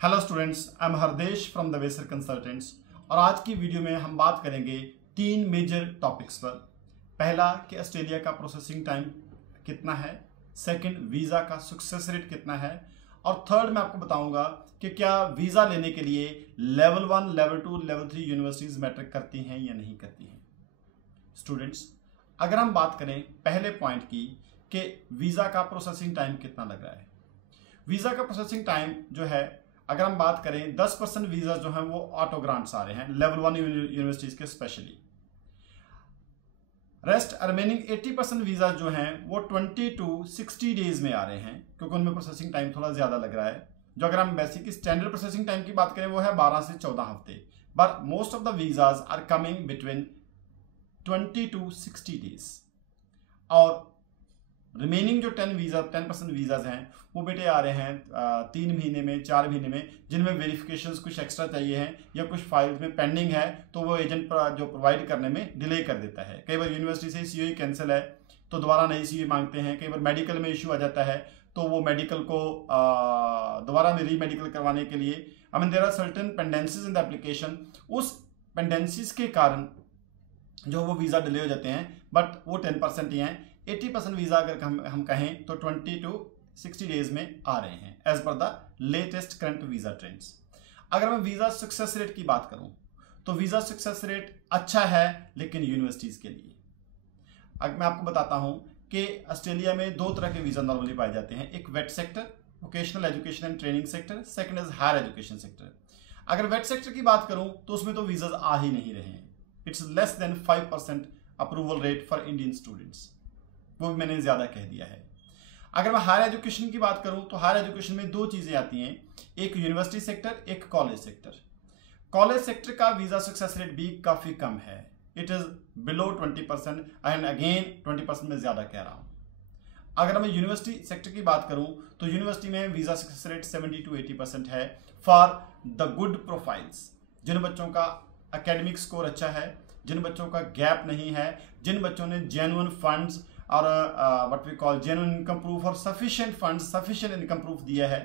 Hello students, I am Hardesh from the Vesar consultants. और आज की वीडियो में हम बात करेंगे तीन मेजर टॉपिक्स पर। पहला कि ऑस्ट्रेलिया का प्रोसेसिंग टाइम कितना है, सेकंड वीज़ा का सक्सेस रेट कितना है, और थर्ड मैं आपको बताऊंगा कि क्या वीज़ा लेने के लिए level 1, level 2, level 3 universities matter करती हैं या नहीं करती हैं। स्टूडेंट्स, अगर हम बात करें पहले पॉइंट की कि वीज़ा का प्रोसेसिंग टाइम कितना लग रहा है। वीज़ा का प्रोसेसिंग टाइम जो है, अगर हम बात करें 10% वीज़ा जो हैं वो ऑटो ग्रांट्स आ रहे हैं लेवल 1 यूनिवर्सिटीज़ के स्पेशली। रेस्ट रिमेनिंग 80% वीज़ा जो हैं वो 20 to 60 डेज में आ रहे हैं, क्योंकि उनमें प्रोसेसिंग टाइम थोड़ा ज़्यादा लग रहा है। जो अगर हम बेसिक स्टैंडर्ड प्रोसेसिंग टाइम की बात करें वो है 12 से 14 हफ्ते, but most of the visas are coming between 20 to 60 days. और रिमेनिंग जो 10% वीज़ाज हैं वो बेटे आ रहे हैं 3 महीने में, 4 महीने में, जिनमें वेरिफिकेशंस कुछ एक्स्ट्रा चाहिए हैं या कुछ फाइल्स में पेंडिंग है, तो वो एजेंट जो प्रोवाइड करने में डिले कर देता है। कई बार यूनिवर्सिटी से सीओई कैंसिल है तो दोबारा नई सीओई मांगते हैं। कई बार मेडिकल में इशू आ जाता है तो वो मेडिकल को दोबारा में री मेडिकल करवाने के लिए I mean there are certain pendencies in the application. उस पेंडेंसीज के कारण जो वो वीज़ा डिले हो जाते हैं, बट वो 10% ही हैं। 80% वीज़ा अगर हम कहें तो 20 to 60 डेज में आ रहे हैं as per the latest current visa trends. अगर मैं वीज़ा सक्सेस रेट की बात करूं तो वीज़ा सक्सेस रेट अच्छा है, लेकिन यूनिवर्सिटीज़ के लिए अब मैं आपको बताता हूं कि ऑस्ट्रेलिया में 2 तरह के वीज़ा नॉर्मली पाए जाते हैं। एक VET sector, vocational education and training sector, second is higher education sector. अगर वेट सेक्टर की बात करूं तो उसमें तो वीज़ा आ ही नहीं रहे हैं। It's less than 5% approval rate for Indian students, वो भी मैंने ज़्यादा कह दिया है। अगर मैं हायर एजुकेशन की बात करूं तो हायर एजुकेशन में 2 चीज़ें आती हैं, एक यूनिवर्सिटी सेक्टर, एक कॉलेज सेक्टर। कॉलेज सेक्टर का वीज़ा सक्सेस रेट भी काफ़ी कम है, it is below 20%, and again 20% में ज़्यादा कह रहा हूँ। अगर मैं यूनिवर्सिटी सेक्टर की बात करूं तो यूनिवर्सिटी में वीज़ा सक्सेस रेट 70 to 80% है फॉर द गुड प्रोफाइल्स, जिन बच्चों का एकेडमिक स्कोर अच्छा है, जिन बच्चों का गैप नहीं है, जिन बच्चों ने जेन्युइन फंड्स और what we call genuine income proof और sufficient funds, sufficient income proof दिया है,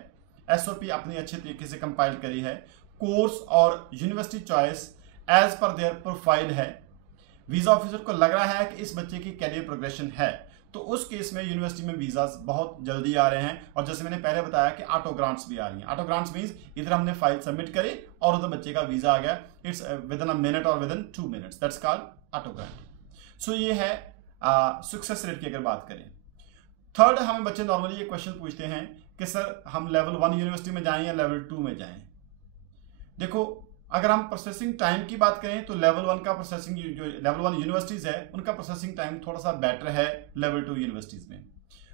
एसओपी अपनी अच्छे तरीके से कंपाइल करी है, कोर्स और university choice as per their profile है, वीज़ा ऑफिसर को लग रहा है कि इस बच्चे की कैरियर प्रोग्रेशन है, तो उस केस में यूनिवर्सिटी में वीज़ाज बहुत जल्दी आ रहे हैं। और जैसे मैंने पहले बताया कि ऑटो ग्रांट्स भी आ रही हैं। ऑटो ग्रांट्स मीन्स इधर हमने फाइल सबमिट करी और उधर बच्चे का वीज़ा आ गया, it's within a minute और within 2 minutes, that's called auto grant. So ये है सक्सेस रेट की अगर बात करें। थर्ड, हमें बच्चे नॉर्मली ये क्वेश्चन पूछते हैं कि सर हम लेवल 1 यूनिवर्सिटी में जाएं या लेवल 2 में जाएं। देखो, अगर हम प्रोसेसिंग टाइम की बात करें तो लेवल 1 का प्रोसेसिंग, जो लेवल 1 यूनिवर्सिटीज़ है उनका प्रोसेसिंग टाइम थोड़ा सा बेटर है लेवल 2 यूनिवर्सिटीज़ में।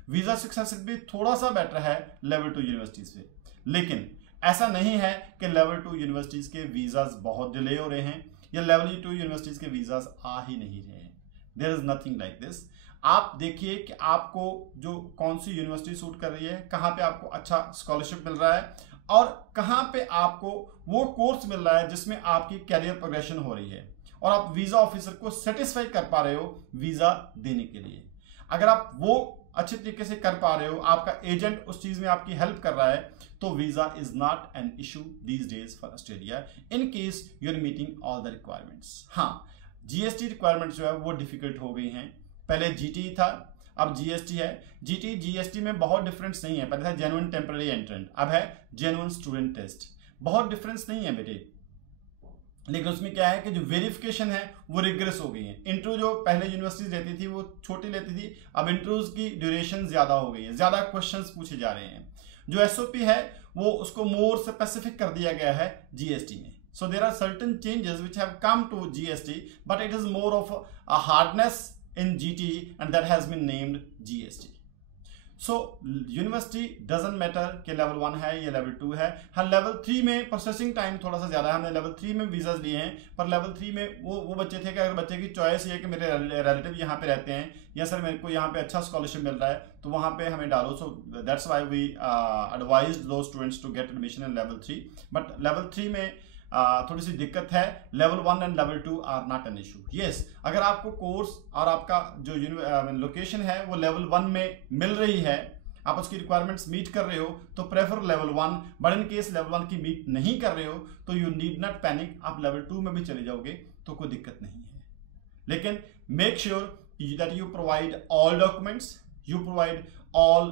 वीज़ा सक्सेस रेट भी थोड़ा सा बेटर है लेवल 2 यूनिवर्सिटीज़ से, लेकिन ऐसा नहीं है कि लेवल 2 यूनिवर्सिटीज़ के वीज़ाज बहुत डिले हो रहे हैं या लेवल 2 यूनिवर्सिटीज़ के वीज़ाज आ ही नहीं रहे हैं। There is nothing like this. आप देखिए कि आपको जो कौन सी यूनिवर्सिटी सूट कर रही है, कहाँ पे आपको अच्छा स्कॉलरशिप मिल रहा है और कहाँ पे आपको वो कोर्स मिल रहा है जिसमें आपकी कैरियर प्रोग्रेशन हो रही है और आप वीज़ा ऑफिसर को सेटिस्फाई कर पा रहे हो वीज़ा देने के लिए। अगर आप वो अच्छे तरीके से कर पा रहे हो, आपका एजेंट उस चीज़ में आपकी हेल्प कर रहा है, तो visa is not an issue these days for Australia in case you are meeting all the requirements. हाँ, जीएसटी रिक्वायरमेंट्स जो है वो डिफिकल्ट हो गई हैं। पहले जीटी था, अब जीएसटी है। जीटी जीएसटी में बहुत डिफरेंस नहीं है। पहले था जेन्युइन टेम्पररी एंट्रेंट, अब है जेन्युइन स्टूडेंट टेस्ट। बहुत डिफरेंस नहीं है बेटे, लेकिन उसमें क्या है कि जो वेरिफिकेशन है वो रिग्रेस हो गई है। इंटरव्यू जो पहले यूनिवर्सिटीज लेती थी वो छोटी लेती थी, अब इंटरव्यूज की ड्यूरेशन ज्यादा हो गई है, ज्यादा क्वेश्चंस पूछे जा रहे हैं। जो एसओपी है वो उसको मोर स्पेसिफिक कर दिया गया है जीएसटी में। So there are certain changes which have come to GST, but it is more of a hardness in GT, and that has been named GST. So university doesn't matter कि level 1 है या level 2 है। हाँ, level 3 में processing time थोड़ा सा ज़्यादा है। हमने लेवल 3 में वीज़ाज लिए हैं, पर लेवल 3 में वो बच्चे थे कि अगर बच्चे की चॉइस ये है कि मेरे रिलेटिव यहाँ पे रहते हैं या सर मेरे को यहाँ पे अच्छा स्कॉलरशिप मिल रहा है तो वहाँ पे हमें डालो। So that's why we advise to students to get admission in level 3। But level 3 में थोड़ी सी दिक्कत है। Level 1 and level 2 are not an issue. Yes, अगर आपको कोर्स और आपका जो लोकेशन है वो लेवल 1 में मिल रही है, आप उसकी रिक्वायरमेंट्स मीट कर रहे हो तो prefer level 1, but in case level 1 की मीट नहीं कर रहे हो तो यू नीड नॉट पैनिक, आप लेवल 2 में भी चले जाओगे तो कोई दिक्कत नहीं है। लेकिन make sure that you provide all documents, you provide all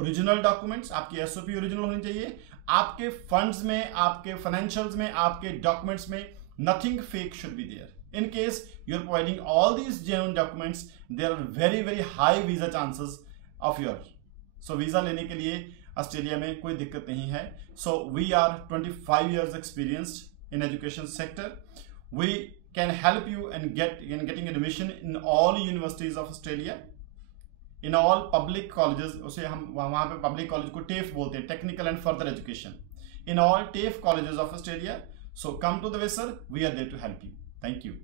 original documents, आपकी एसओपी ओरिजिनल होनी चाहिए, आपके फंड्स में, आपके फाइनेंशियल्स में, आपके डॉक्यूमेंट्स में nothing fake should be there. In case you are providing all these genuine documents, there are very high visa chances of yours. So visa लेने के लिए ऑस्ट्रेलिया में कोई दिक्कत नहीं है। So we are 25 years experienced in education sector. We can help you in getting admission in all universities of Australia, in all public colleges. उसे हम वहाँ पे public college को TAFE बोलते हैं, Technical and Further Education. In all TAFE colleges of Australia. So come to the Vassar. We are there to help you. Thank you.